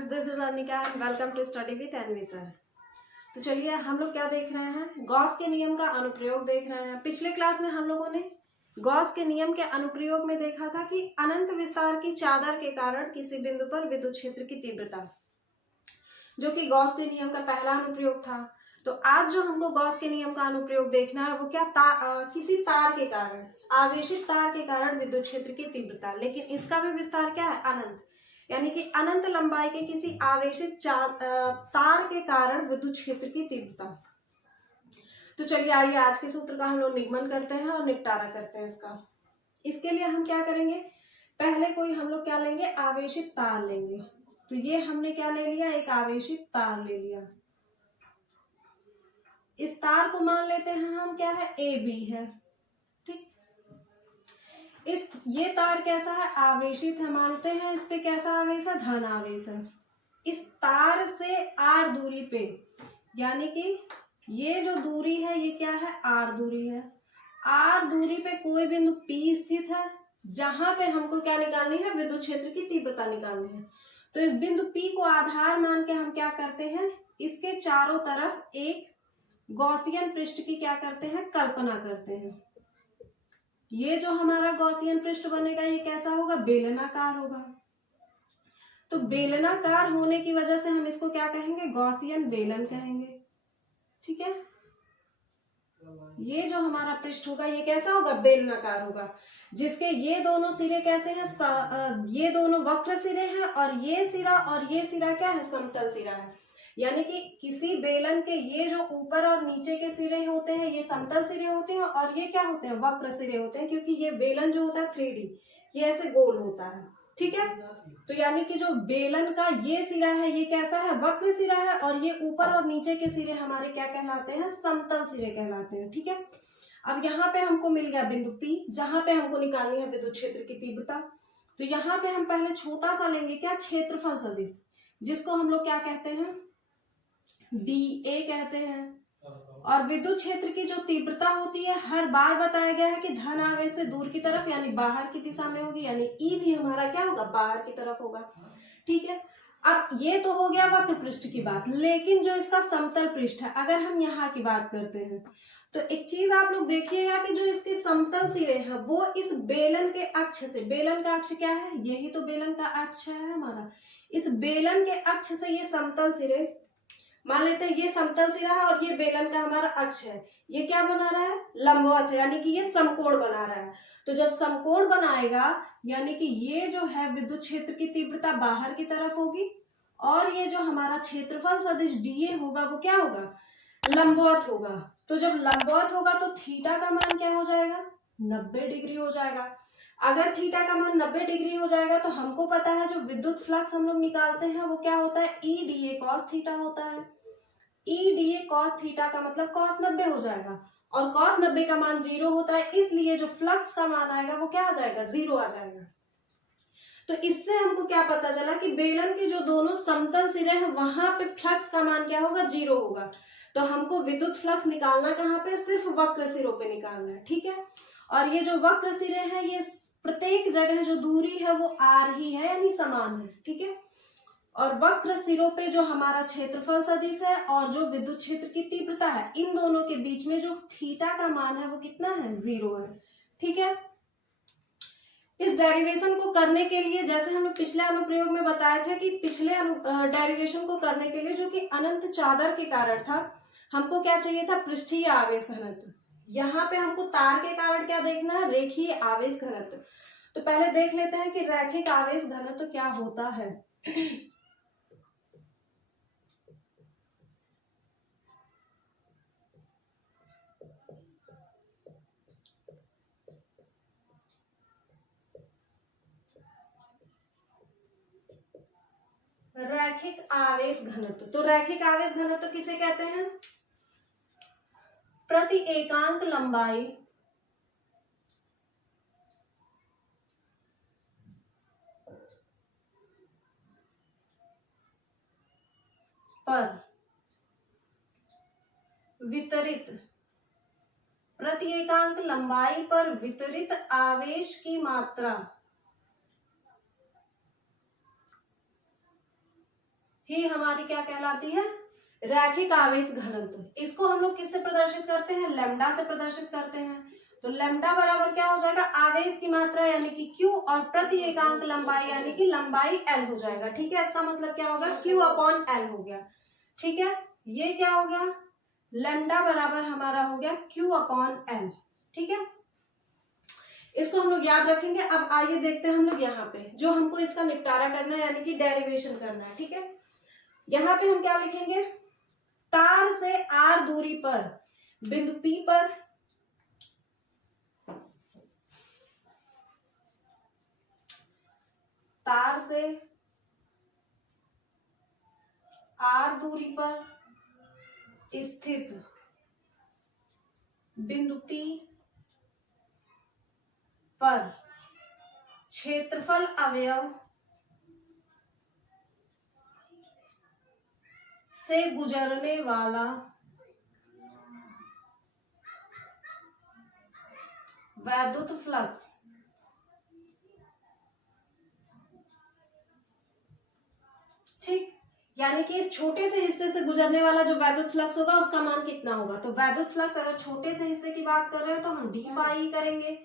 Friends, this is Anika and welcome to study with NV sir. तो चलिए हम लोग क्या देख रहे हैं, गॉस के नियम का अनुप्रयोग देख रहे हैं। पिछले क्लास में हम लोगों ने गॉस के नियम के अनुप्रयोग में देखा था कि अनंत विस्तार की चादर के कारण किसी बिंदु पर विद्युत क्षेत्र की तीव्रता, जो कि गॉस के नियम का पहला अनुप्रयोग था। तो आज जो हमको गॉस के नियम का अनुप्रयोग देखना है वो क्या, किसी तार के कारण, आवेशित तार के कारण विद्युत क्षेत्र की तीव्रता, लेकिन इसका भी विस्तार क्या है, अनंत, यानी कि अनंत लंबाई के किसी आवेशित तार के कारण विद्युत क्षेत्र की तीव्रता। तो चलिए आइए आज के सूत्र का हम लोग निगमन करते हैं और निपटारा करते हैं इसका। इसके लिए हम क्या करेंगे, पहले कोई हम लोग क्या लेंगे, आवेशित तार लेंगे। तो ये हमने क्या ले लिया, एक आवेशित तार ले लिया। इस तार को मान लेते हैं हम क्या है, ए बी है, ठीक। ये तार कैसा है, आवेशित है, मानते हैं इस पे कैसा आवेश है, धन आवेश है। इस तार से आर दूरी पे, यानी कि ये जो दूरी है ये क्या है, आर दूरी है। आर दूरी पे कोई बिंदु पी स्थित है, जहां पे हमको क्या निकालनी है, विद्युत क्षेत्र की तीव्रता निकालनी है। तो इस बिंदु पी को आधार मान के हम क्या करते हैं, इसके चारों तरफ एक गॉसियन पृष्ठ की क्या करते हैं, कल्पना करते हैं। ये जो हमारा गॉसियन पृष्ठ बनेगा ये कैसा होगा, बेलनाकार होगा। तो बेलनाकार होने की वजह से हम इसको क्या कहेंगे, गॉसियन बेलन कहेंगे, ठीक है। ये जो हमारा पृष्ठ होगा ये कैसा होगा, बेलनाकार होगा, जिसके ये दोनों सिरे कैसे हैं, ये दोनों वक्र सिरे हैं, और ये सिरा क्या है, समतल सिरा है। यानी कि किसी बेलन के ये जो ऊपर और नीचे के सिरे होते हैं ये समतल सिरे होते हैं, और ये क्या होते हैं, वक्र सिरे होते हैं, क्योंकि ये बेलन जो होता है 3D, ये ऐसे गोल होता है, ठीक है। तो यानी कि जो बेलन का ये सिरा है ये कैसा है, वक्र सिरा है, और ये ऊपर और नीचे के सिरे हमारे क्या कहलाते हैं, समतल सिरे कहलाते हैं, ठीक है। अब यहाँ पे हमको मिल गया बिंदु P, जहां पे हमको निकालनी है विद्युत क्षेत्र की तीव्रता। तो यहाँ पे हम पहले छोटा सा लेंगे क्या, क्षेत्रफल सदिश, जिसको हम लोग क्या कहते हैं, dA कहते हैं। और विद्युत क्षेत्र की जो तीव्रता होती है, हर बार बताया गया है कि धन आवेश से दूर की तरफ यानी बाहर की दिशा में होगी, यानी E भी हमारा क्या होगा, बाहर की तरफ होगा, ठीक है। अब ये तो हो गया वक्र पृष्ठ की बात, लेकिन जो इसका समतल पृष्ठ है, अगर हम यहाँ की बात करते हैं तो एक चीज आप लोग देखिएगा कि जो इसके समतल सिरे हैं वो इस बेलन के अक्ष से, बेलन का अक्ष क्या है, यही तो बेलन का अक्ष है हमारा, इस बेलन के अक्ष से ये समतल सिरे, मान लेते हैं ये समतल सिरा है और ये बेलन का हमारा अक्ष है, ये क्या बना रहा है, लंबवत है, यानी कि ये समकोण बना रहा है। तो जब समकोण बनाएगा यानी कि ये जो है विद्युत क्षेत्र की तीव्रता बाहर की तरफ होगी, और ये जो हमारा क्षेत्रफल सदिश dA होगा वो क्या होगा, लंबवत होगा। तो जब लंबवत होगा तो थीटा का मान क्या हो जाएगा, 90 डिग्री हो जाएगा। अगर थीटा का मान 90 डिग्री हो जाएगा तो हमको पता है जो विद्युत फ्लक्स हम लोग निकालते हैं वो क्या होता है, E dA cos थीटा होता है। E dA cos थीटा का मतलब cos 90 हो जाएगा, और cos 90 का मान 0 होता है, इसलिए जो फ्लक्स का मान आएगा वो क्या आ जाएगा, 0 आ जाएगा। तो इससे हमको क्या पता चला कि बेलन के जो दोनों समतल सिरे हैं वहां पे फ्लक्स का मान क्या होगा, 0 होगा। तो हमको विद्युत फ्लक्स निकालना कहाँ पे, सिर्फ वक्र सिरों पे निकालना है, ठीक है। और ये जो वक्र सिरे हैं ये प्रत्येक जगह जो दूरी है वो r ही है, यानी समान है, ठीक है। और वक्र सिरों पे जो हमारा क्षेत्रफल सदिश है और जो विद्युत क्षेत्र की तीव्रता है, इन दोनों के बीच में जो थीटा का मान है वो कितना है, 0 है, ठीक है। इस डेरिवेशन को करने के लिए, जैसे हम लोग पिछले अनुप्रयोग में बताए थे कि पिछले डेरिवेशन को करने के लिए जो कि अनंत चादर के कारण था, हमको क्या चाहिए था, पृष्ठीय आवेश घनत्व। यहाँ पे हमको तार के कारण क्या देखना है, रेखीय आवेश घनत्व। तो पहले देख लेते हैं कि रैखिक आवेश घनत्व क्या होता है। रैखिक आवेश घनत्व, तो रैखिक आवेश घनत्व किसे कहते हैं, प्रति एकांक लंबाई पर वितरित, प्रति एकांक लंबाई पर वितरित आवेश की मात्रा ही हमारी क्या कहलाती है, रैखिक आवेश घनत्व। इसको हम लोग किससे प्रदर्शित करते हैं, लैम्डा से प्रदर्शित करते हैं। तो लैम्डा बराबर क्या हो जाएगा, आवेश की मात्रा यानी कि Q और प्रति एकांक लंबाई यानी कि लंबाई L हो जाएगा। ठीक है, इसका मतलब क्या होगा, Q अपॉन L हो गया। ठीक है, ये क्या हो गया, लैम्डा बराबर हमारा हो गया Q अपॉन L। ठीक है, इसको हम लोग याद रखेंगे। अब आइए देखते हैं हम लोग यहाँ पे जो हमको इसका निपटारा करना है यानी कि डेरिवेशन करना है। ठीक है, यहाँ पे हम क्या लिखेंगे, तार से R दूरी पर बिंदु P पर तार से R दूरी पर स्थित बिंदु P पर क्षेत्रफल अवयव से गुजरने वाला वैद्युत फ्लक्स ठीक, यानी कि इस छोटे से हिस्से से गुजरने वाला जो वैद्युत फ्लक्स होगा उसका मान कितना होगा। तो वैद्युत फ्लक्स अगर छोटे से हिस्से की बात कर रहे हो तो हम डी फाई करेंगे।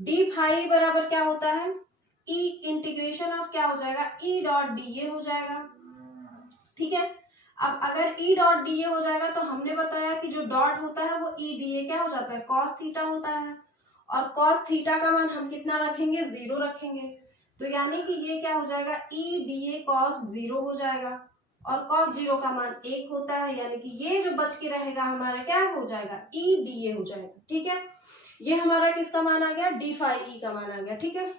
डी फाई बराबर क्या होता है, ई इंटीग्रेशन ऑफ क्या हो जाएगा, ई डॉट डी ए हो जाएगा। ठीक है, अब अगर ई डॉट डी ए हो जाएगा तो हमने बताया कि जो डॉट होता है वो ई डी ए क्या हो जाता है, कॉस थीटा होता है। और कॉस थीटा का मान हम कितना रखेंगे, 0 रखेंगे। तो यानी कि ये क्या हो जाएगा, ई डी ए कॉस 0 हो जाएगा। और कॉस 0 का मान 1 होता है, यानी कि ये जो बच के रहेगा हमारा क्या हो जाएगा, ई डी ए हो जाएगा। ठीक है, ये हमारा किसका मान आ गया, डी फाई ई का मान आ गया। ठीक है,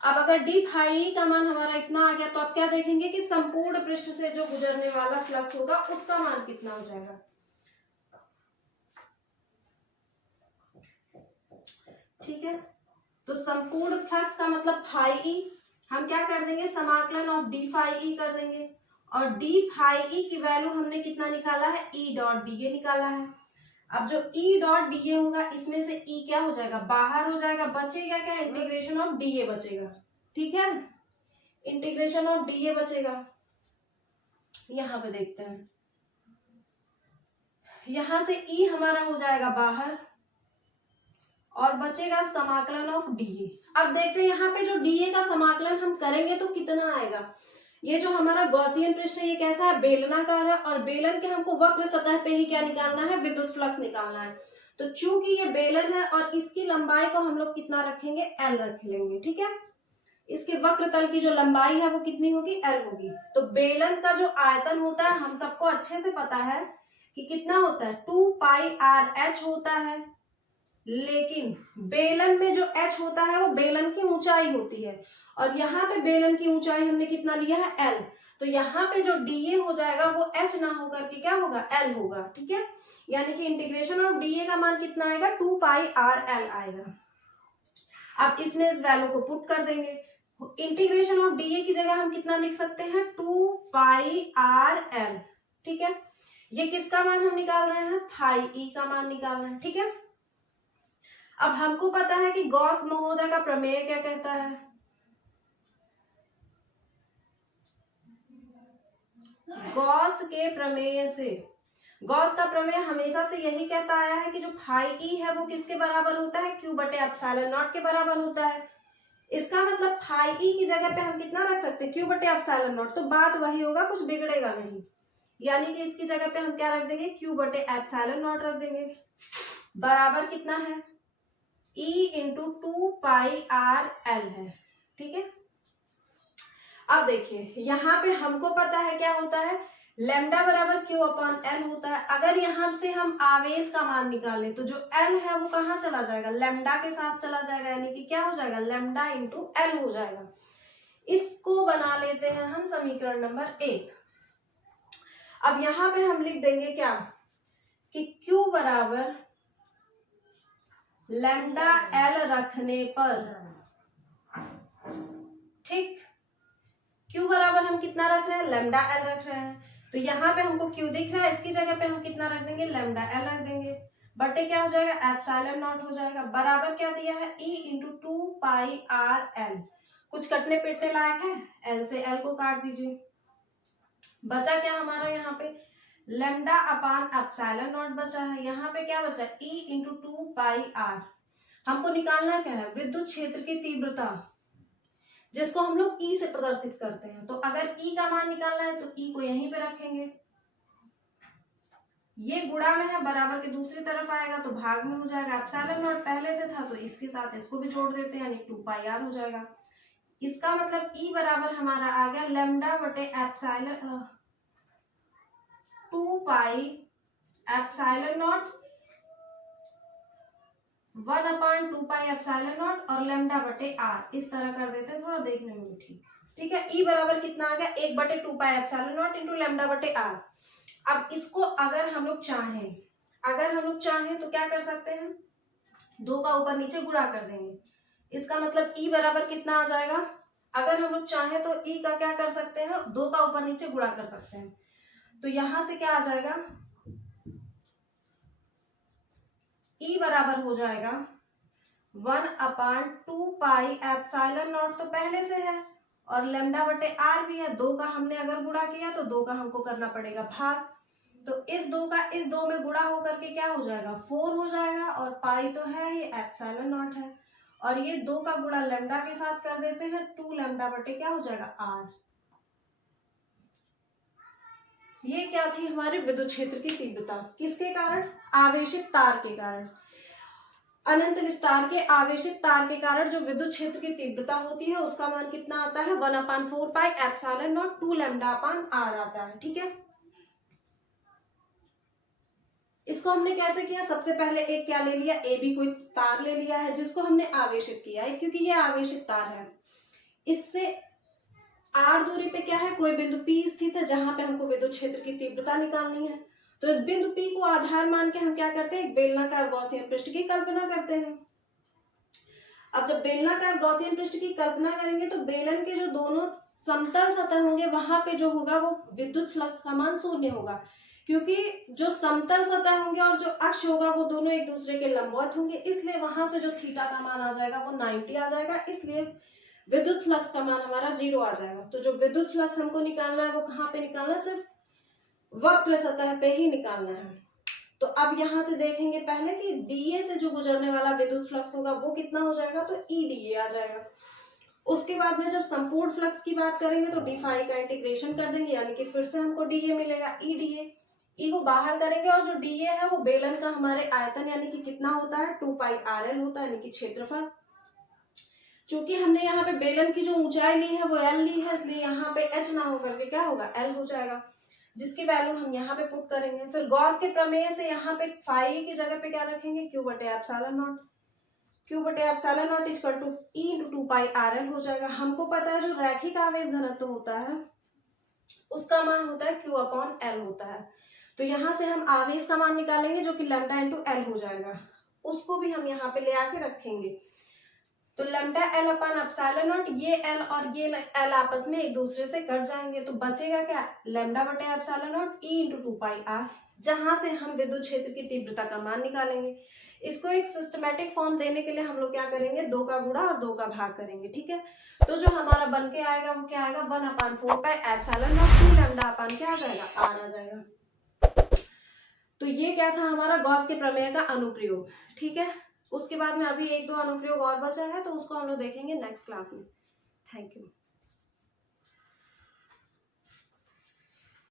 अब अगर डी फाई ई का मान हमारा इतना आ गया तो आप क्या देखेंगे कि संपूर्ण पृष्ठ से जो गुजरने वाला फ्लक्स होगा उसका मान कितना हो जाएगा। ठीक है, तो संपूर्ण फ्लक्स का मतलब फाई ई, हम क्या कर देंगे, समाकलन ऑफ डी फाई ई कर देंगे। और डी फाई ई की वैल्यू हमने कितना निकाला है, ई डॉट डी ए निकाला है। अब जो ई डॉट डी ए होगा इसमें से ई क्या हो जाएगा, बाहर हो जाएगा, बचेगा क्या, इंटीग्रेशन ऑफ डी ए बचेगा। ठीक है, इंटीग्रेशन ऑफ डी ए बचेगा। यहां पे देखते हैं, यहां से ई हमारा हो जाएगा बाहर और बचेगा समाकलन ऑफ डीए। अब देखते हैं यहाँ पे जो डीए का समाकलन हम करेंगे तो कितना आएगा। ये जो हमारा गॉसियन पृष्ठ है ये कैसा है, बेलनाकार है। और बेलन के हमको वक्र सतह पे ही क्या निकालना है, विद्युत फ्लक्स निकालना है। तो चूंकि ये बेलन है और इसकी लंबाई को हम लोग कितना रखेंगे, एल रख लेंगे। ठीक है, इसके वक्र तल की जो लंबाई है वो कितनी होगी, एल होगी। तो बेलन का जो आयतन होता है हम सबको अच्छे से पता है कि कितना होता है, 2 पाई आर एच होता है। लेकिन बेलन में जो h होता है वो बेलन की ऊंचाई होती है और यहाँ पे बेलन की ऊंचाई हमने कितना लिया है, l। तो यहाँ पे जो dA हो जाएगा वो h ना होकर के क्या होगा, l होगा। ठीक है, यानी कि इंटीग्रेशन ऑफ dA का मान कितना आएगा, 2 पाई आर एल आएगा। अब इसमें इस वैल्यू को पुट कर देंगे। इंटीग्रेशन ऑफ dA की जगह हम कितना लिख सकते हैं, 2 पाई आर एल। ठीक है, ये किसका मान हम निकाल रहे हैं, फाई ई का मान निकाल रहे हैं। ठीक है, अब हमको पता है कि गॉस महोदय का प्रमेय क्या कहता है, गॉस के प्रमेय से, गॉस का प्रमेय हमेशा से यही कहता आया है कि जो फाई ई है वो किसके बराबर होता है, क्यू बटे एप्सिलॉन नॉट के बराबर होता है। इसका मतलब फाई ई की जगह पे हम कितना रख सकते हैं, क्यू बटे एप्सिलॉन नॉट। तो बात वही होगा, कुछ बिगड़ेगा नहीं। यानी कि इसकी जगह पे हम क्या रख देंगे, क्यू बटे एप्सिलॉन नॉट रख देंगे। बराबर कितना है, E इंटू 2 पाई आर एल है। ठीक है, अब देखिए यहाँ पे हमको पता है क्या होता है, लैम्डा बराबर क्यू अपॉन एल होता है। अगर यहाँ से हम आवेश का मान निकालें तो जो एल है वो कहाँ चला जाएगा, लैम्डा के साथ चला जाएगा, यानी कि क्या हो जाएगा, लैम्डा इंटू एल हो जाएगा। इसको बना लेते हैं हम समीकरण नंबर 1। अब यहाँ पे हम लिख देंगे क्या कि Q बराबर लैम्डा एल रखने पर, ठीक, Q बराबर हम कितना रख रहे हैं, लैम्डा एल रख रहे हैं। तो यहाँ पे हमको Q दिख रहा है, इसकी जगह पे हम कितना रख देंगे, लैम्डा एल रख देंगे। बटे क्या हो जाएगा, एप्सिलॉन नॉट हो जाएगा। बराबर क्या दिया है, E इंटू 2 पाई आर एल। कुछ कटने पिटने लायक है, एल से एल को काट दीजिए। बचा क्या हमारा यहाँ पे, लैम्डा अपान एप्सिलॉन नॉट बचा है। यहाँ पे क्या बचा, E इंटू 2πr। हमको निकालना क्या है, विद्युत क्षेत्र की तीव्रता, जिसको हम लोग E से प्रदर्शित करते हैं। तो अगर E का मान निकालना है तो E को यहीं पे रखेंगे, ये गुणा में है, बराबर के दूसरी तरफ आएगा तो भाग में हो जाएगा। एप्सिलॉन नॉट पहले से था तो इसके साथ इसको भी जोड़ देते हैं, यानी 2πr हो जाएगा। इसका मतलब E बराबर हमारा आ गया लैम्डा बटे epsilon 2π epsilon not 1/2π epsilon not और लैम्डा बटे r। इस तरह कर देते हैं, थोड़ा देखने में भी ठीक है। E बराबर कितना आ गया, 1/2π एप्सिलॉन नॉट इंटू लैम्डा बटे r। अब इसको अगर हम लोग चाहें तो क्या कर सकते हैं, 2 का ऊपर नीचे गुणा कर देंगे। इसका मतलब E बराबर कितना आ जाएगा, अगर हम लोग चाहें तो E का क्या कर सकते हैं, 2 का ऊपर नीचे गुणा कर सकते हैं। तो यहां से क्या आ जाएगा, E बराबर हो जाएगा 1/2π एप्सिलॉन नॉट तो पहले से है और लैम्डा बटे r भी है। 2 का हमने अगर गुणा किया तो 2 का हमको करना पड़ेगा भाग। तो इस 2 का इस 2 में गुणा होकर के क्या हो जाएगा, 4 हो जाएगा। और पाई तो है, ये एप्सिलॉन नॉट है, और ये 2 का गुणा लैम्डा के साथ कर देते हैं, 2 लैम्डा बटे क्या हो जाएगा, r। ये क्या थी हमारे विद्युत क्षेत्र की तीव्रता, किसके कारण, आवेशित तार के कारण। अनंत विस्तार के आवेशित तार के कारण जो विद्युत क्षेत्र की तीव्रता होती है उसका मान कितना आता है, 1/4π epsilon not 2 lambda upon r आता है। ठीक है, इसको हमने कैसे किया, सबसे पहले एक क्या ले लिया, ए बी कोई तार ले लिया है जिसको हमने आवेशित किया है, क्योंकि ये आवेशित तार है। इससे r दूरी पे क्या है, कोई बिंदु P स्थित है जहां पे हमको विद्युत क्षेत्र की तीव्रता निकालनी है। तो इस बिंदु P को आधार मान के हम क्या करते हैं, एक बेलनाकार गॉसियन पृष्ठ की कल्पना करते हैं। अब जब बेलनाकार गॉसियन पृष्ठ की कल्पना करेंगे तो बेलन के जो दोनों समतल सतह होंगे वहां पे जो होगा वो विद्युत फ्लक्स का मान 0 होगा, क्योंकि जो समतल सतह होंगे और जो अक्ष होगा वो दोनों एक दूसरे के लंबवत होंगे, इसलिए वहां से जो थीटा का मान आ जाएगा वो 90 आ जाएगा, इसलिए विद्युत फ्लक्स का मान हमारा 0 आ जाएगा। तो जो विद्युत फ्लक्स हमको निकालना है वो कहाँ पे निकालना है, सिर्फ वक्र सतह पे ही निकालना है। तो अब यहां से देखेंगे पहले कि डीए से जो गुजरने वाला विद्युत फ्लक्स होगा वो कितना हो जाएगा, तो ई डीए आ जाएगा। उसके बाद में जब संपूर्ण फ्लक्स की बात करेंगे तो डी फाई का इंटीग्रेशन कर देंगे, यानी कि फिर से हमको डीए मिलेगा, ई डीए। ई को बाहर करेंगे और जो डीए है वो बेलन का हमारे आयतन यानी कि कितना होता है, 2πrl होता है, यानी कि क्षेत्रफल। चूंकि हमने यहाँ पे बेलन की जो ऊंचाई ली है वो एल ली है, इसलिए यहाँ पे एच ना होकर के क्या होगा, एल हो जाएगा, जिसकी वैल्यू हम यहाँ पे पुट करेंगे। फिर गॉस के प्रमेय से यहाँ पे फाई की जगह पे क्या रखेंगे, क्यू बटे एप्सिलॉन नॉट। क्यू बटे epsilon not equal to E into 2πrl हो जाएगा। हमको पता है जो रैखिक आवेश घनत्व होता है उसका मान होता है क्यू अपॉन एल होता है। तो यहाँ से हम आवेश का मान निकालेंगे जो कि लैम्डा इंटू एल हो जाएगा, उसको भी हम यहाँ पे ले आके रखेंगे। तो lambda L upon epsilon not, ये एल और ये एल आपस में एक दूसरे से कट जाएंगे, तो बचेगा क्या, लैम्डा बटे epsilon not E into 2πr, जहां से हम विद्युत क्षेत्र की तीव्रता का मान निकालेंगे। इसको एक सिस्टमैटिक फॉर्म देने के लिए हम लोग क्या करेंगे, 2 का गुणा और 2 का भाग करेंगे। ठीक है, तो जो हमारा बन के आएगा वो क्या आएगा, 1/4π एप्सिलॉन नॉट 2 लैम्डा अपान क्या आ जाएगा, आर आ जाएगा। तो ये क्या था हमारा गॉस के प्रमेय का अनुप्रयोग। ठीक है, उसके बाद में अभी 1-2 अनुप्रयोग और बचा है तो उसको हम लोग देखेंगे नेक्स्ट क्लास में। Thank you.